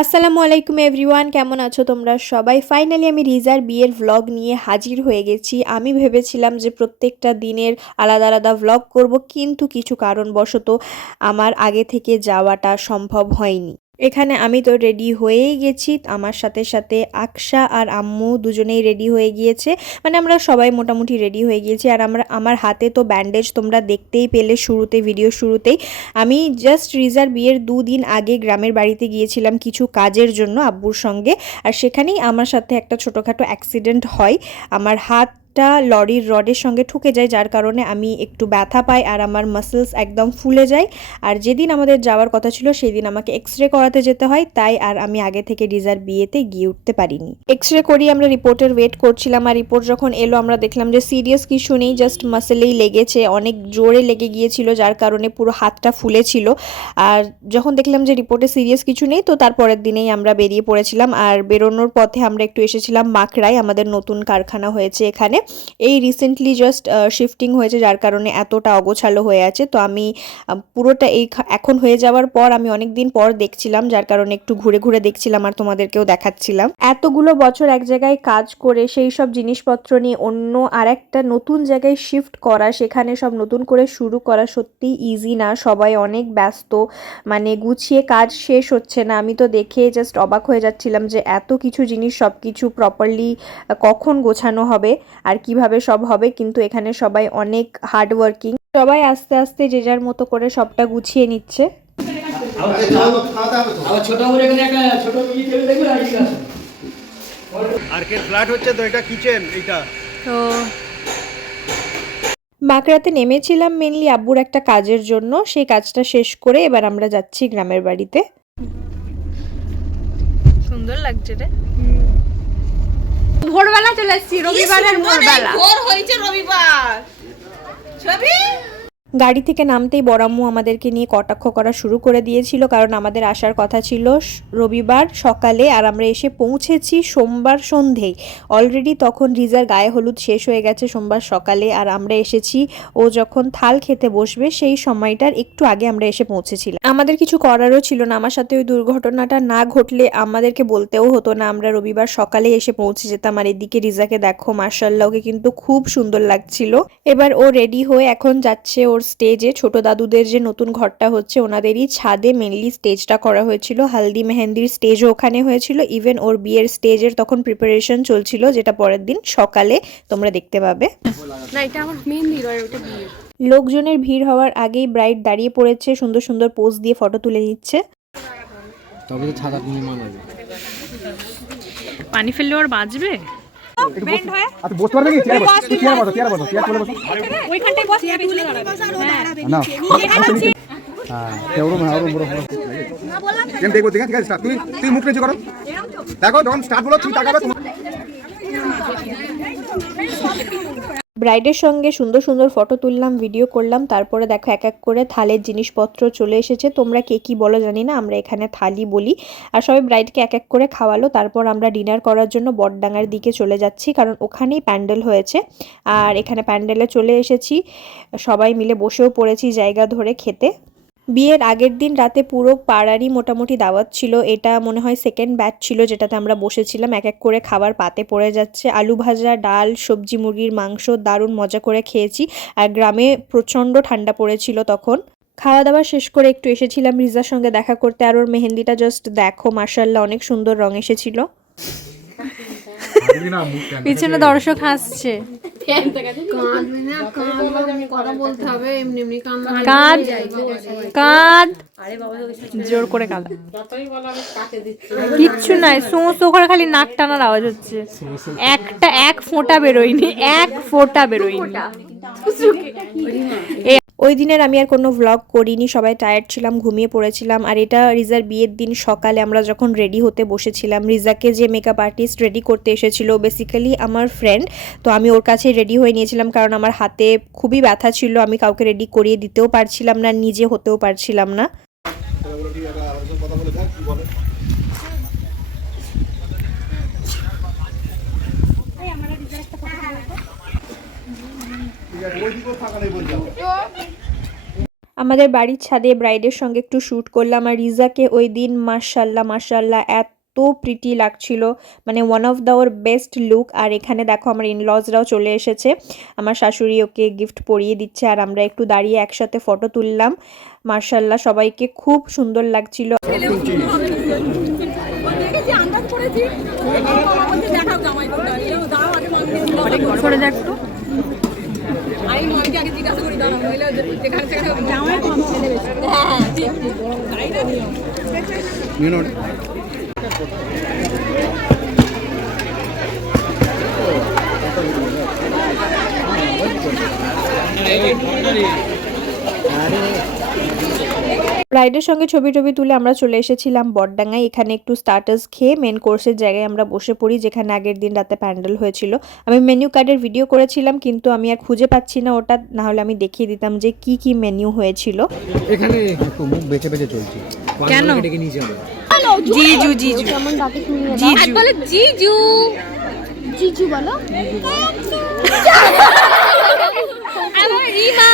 আসসালামু আলাইকুম এভরিওয়ান, কেমন আছো তোমরা সবাই? ফাইনালি আমি রিজার বিয়ের ভ্লগ নিয়ে হাজির হয়ে গেছি। আমি ভেবেছিলাম যে প্রত্যেকটা দিনের আলাদা আলাদা ভ্লগ করব, কিন্তু কিছু কারণবশত আমার আগে থেকে যাওয়াটা সম্ভব হয়নি। এখানে আমি তো রেডি হয়েই গেছি, আমার সাথে সাথে আকশা আর আম্মু দুজনেই রেডি হয়ে গিয়েছে। মানে আমরা সবাই মোটামুটি রেডি হয়ে গিয়েছি। আর আমার হাতে তো ব্যান্ডেজ তোমরা দেখতেই পেলে শুরুতে, ভিডিও শুরুতেই। আমি জাস্ট রিজার বিয়ের 2 দিন আগে গ্রামের বাড়িতে গিয়েছিলাম কিছু কাজের জন্য আব্বুর সঙ্গে। আর সেখানেই আমার সাথে একটা ছোটোখাটো অ্যাক্সিডেন্ট হয়। আমার হাতটা লরির রডের সঙ্গে ঠুকে যায়, যার কারণে আমি একটু ব্যথা পাই আর আমার মাসেলস একদম ফুলে যায়। আর যেদিন আমাদের যাওয়ার কথা ছিল সেই দিন আমাকে এক্সরে করাতে যেতে হয়, তাই আর আমি আগে থেকে রিজার বিয়েতে গিয়ে উঠতে পারিনি। এক্সরে করি, আমরা রিপোর্টের ওয়েট করছিলাম। আর রিপোর্ট যখন এলো আমরা দেখলাম যে সিরিয়াস কিছু নেই, জাস্ট মাসেলেই লেগেছে, অনেক জোরে লেগে গিয়েছিল, যার কারণে পুরো হাতটা ফুলেছিল। আর যখন দেখলাম যে রিপোর্টে সিরিয়াস কিছু নেই, তো তারপরের দিনেই আমরা বেরিয়ে পড়েছিলাম। আর বেরোনোর পথে আমরা একটু এসেছিলাম মাকড়ায়, আমাদের নতুন কারখানা হয়েছে এখানে। এই রিসেন্টলি জাস্ট শিফটিং হয়েছে, যার কারণে এতটা অগোছালো হয়ে আছে। তো আমি পুরোটা এখন হয়ে যাওয়ার পর আমি অনেক দিন পর দেখছিলাম, যার কারণে একটু ঘুরে ঘুরে দেখছিলাম আর তোমাদেরকেও দেখাচ্ছিলাম। এতগুলো বছর এক জায়গায় কাজ করে সেই সব জিনিসপত্র নিয়ে অন্য আর একটা নতুন জায়গায় শিফট করা, সেখানে সব নতুন করে শুরু করা সত্যি ইজি না। সবাই অনেক ব্যস্ত, মানে গুছিয়ে কাজ শেষ হচ্ছে না। আমি তো দেখে জাস্ট অবাক হয়ে যাচ্ছিলাম যে এত কিছু জিনিস সব কিছু প্রপারলি কখন গোছানো হবে আর কিভাবে সব হবে। কিন্তু এখানে সবাই অনেক হার্ড ওয়ার্কিং, সবাই আস্তে আস্তে যে যার মতো করে সবটা গুছিয়ে নিচ্ছে। ফ্ল্যাট হচ্ছে তো, এটা কিচেন। এইটা তো বাঁকড়াতে নেমেছিলাম মেনলি আব্বুর একটা কাজের জন্য। সেই কাজটা শেষ করে এবার আমরা যাচ্ছি গ্রামের বাড়িতে। সুন্দর লাগছে রে। ভোরবেলা চলে এসেছি, রবিবারের ভোরবেলা। ভোর হয়েছে রবিবার। ছবি গাড়ি থেকে নামতেই বড়াম্মু আমাদেরকে নিয়ে কটাক্ষ করা শুরু করে দিয়েছিল, কারণ আমাদের আসার কথা ছিল রবিবার সকালে আর আমরা এসে পৌঁছেছি সোমবার সন্ধেয়। অলরেডি তখন রিজার গায়ে হলুদ শেষ হয়ে গেছে সোমবার সকালে, আর আমরা এসেছি ও যখন থাল খেতে বসবে সেই সময়টার একটু আগে আমরা এসে পৌঁছেছিলাম। আমাদের কিছু করারও ছিল না, আমার সাথে ওই দুর্ঘটনাটা না ঘটলে আমাদেরকে বলতেও হতো না, আমরা রবিবার সকালে এসে পৌঁছে যেতাম। আর এদিকে রিজাকে দেখো, মার্শাল্লাহ, ওকে কিন্তু খুব সুন্দর লাগছিল। এবার ও রেডি হয়ে এখন যাচ্ছে ওর স্টেজে। ছোট দাদুদের যে নতুন ঘরটা হচ্ছে ওনাদেরই ছাদে মেনলি স্টেজটা করা হয়েছিল। হালদি মেহেন্দির স্টেজও ওখানে হয়েছিল, ইভেন ওর বিয়ের স্টেজের তখন প্রিপারেশন চলছিল, যেটা পরের দিন সকালে তোমরা দেখতে পাবে। না, এটা আমার মেহেন্দি নয়, ওটা বিয়ে। লোকজনের ভিড় হওয়ার আগেই ব্রাইড দাঁড়িয়ে পড়েছে, সুন্দর সুন্দর পোজ দিয়ে ফটো তুলে নিচ্ছে। তবে তো ছাতা নিয়ে মানাবে। পানি ফেললে ওর বাঁচবে। বেন্ড হয়ে আচ্ছা বসতে পারবে কি? চেয়ার বসো, চেয়ার বসো, চেয়ার বসো, চেয়ার চলে বসো। ওইখানটায় বস, চেয়ার তুলে বসা আর ও দাঁড়াবে না নিচে। হ্যাঁ কেমন হয় ওরম বড় বড় কেন দেখো, ঠিক আছে স্টার্ট। তুই মুখ নিচে করো, দেখো যখন স্টার্ট বলো তুমি তাকাবে। ব্রাইডের সঙ্গে সুন্দর সুন্দর ফটো তুললাম, ভিডিও করলাম। তারপরে দেখো এক এক করে থালের জিনিসপত্র চলে এসেছে। তোমরা কে কি বলো জানি না, আমরা এখানে থালি বলি। আর সবাই ব্রাইডকে এক এক করে খাওয়ালো। তারপর আমরা ডিনার করার জন্য বটডাঙ্গার দিকে চলে যাচ্ছি, কারণ ওখানেই প্যান্ডেল হয়েছে। আর এখানে প্যান্ডেলে চলে এসেছি, সবাই মিলে বসেও পড়েছি জায়গা ধরে খেতে। বিয়ের আগের দিন রাতে পুরো পাড়ারই মোটামুটি দাওয়াত ছিল। এটা মনে হয় সেকেন্ড ব্যাচ ছিল যেটাতে আমরা বসেছিলাম। এক এক করে খাবার পাতে পড়ে যাচ্ছে, আলু ভাজা, ডাল, সবজি, মুরগির মাংস, দারুণ মজা করে খেয়েছি। আর গ্রামে প্রচণ্ড ঠান্ডা পড়েছিল তখন। খাওয়া দাওয়া শেষ করে একটু এসেছিলাম রিজার সঙ্গে দেখা করতে। আর ওর মেহেন্দিটা জাস্ট দেখো, মার্শাল্লাহ, অনেক সুন্দর রং এসেছিল। পিছনে দর্শক হাসছে। জোর করে কাঁদা, কিচ্ছু নাই, সমস্ত করে খালি নাক টানার আওয়াজ হচ্ছে। এক ফোঁটা বেরোয়নি, এক ফোঁটা বেরোয়নি। ওই দিনের আমি আর কোনো ভ্লগ করিনি, সবাই টায়ার্ড ছিলাম, ঘুমিয়ে পড়েছিলাম। আর এটা রিজার বিয়ের দিন সকালে আমরা যখন রেডি হতে বসেছিলাম। রিজাকে যে মেকআপ আর্টিস্ট রেডি করতে এসেছিল, বেসিক্যালি আমার ফ্রেন্ড, তো আমি ওর কাছে রেডি হয়ে নিয়েছিলাম, কারণ আমার হাতে খুবই ব্যথা ছিল। আমি কাউকে রেডি করিয়ে দিতেও পারছিলাম না, নিজে হতেও পারছিলাম না। আমাদের বাড়ির ছাদে ব্রাইডের সঙ্গে একটু শ্যুট করলাম, আর রিজাকে ওই দিন মাশাল্লাহ মাশাল্লাহ এত প্রিটি লাগছিল, মানে ওয়ান অফ দ্য ওর বেস্ট লুক। আর এখানে দেখো আমার ইনলজরাও চলে এসেছে, আমার শাশুড়ি ওকে গিফট পরিয়ে দিচ্ছে, আর আমরা একটু দাঁড়িয়ে একসাথে ফটো তুললাম। মাশাল্লাহ সবাইকে খুব সুন্দর লাগছিল। ব্রাইডের সঙ্গে ছবি টবি তুলে আমরা চলে এসেছিলাম বটডাঙ্গায়। এখানে একটু স্টার্টার্স খেয়ে মেন কোর্সের জায়গায় আমরা বসে পড়ি, যেখানে আগের দিন রাতে প্যান্ডেল হয়েছিল। আমি মেনু কার্ডের ভিডিও করেছিলাম, কিন্তু আমি আর খুঁজে পাচ্ছি না ওটা, না হলে আমি দেখিয়ে দিতাম যে কি কি মেনু হয়েছিল। এখানে একটু মুখ বেঁচে বেঁচে চলছি, কেন? ডেকে নিয়ে যাবো। জিজু জিজু জিজু বলে জিজু জিজু বলো। আমার রিমা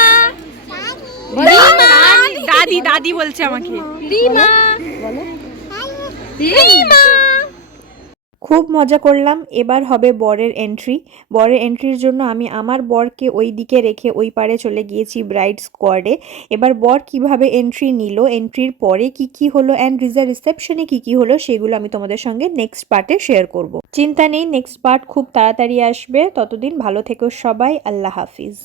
রিমা দাদি দাদি বলছে আমাকে রিমা রিমা। খুব মজা করলাম। এবার হবে বরের এন্ট্রি। বরের এন্ট্রির জন্য আমি আমার বরকে ওই দিকে রেখে ওই পারে চলে গিয়েছি ব্রাইড স্কোয়াডে। এবার বর কিভাবে এন্ট্রি নিল, এন্ট্রির পরে কি কি হলো, অ্যান্ড রিসেপশনে কি কি হলো, সেগুলো আমি তোমাদের সঙ্গে নেক্সট পার্টে শেয়ার করব। চিন্তা নেই, নেক্সট পার্ট খুব তাড়াতাড়ি আসবে। ততদিন ভালো থেকো সবাই, আল্লাহ হাফিজ।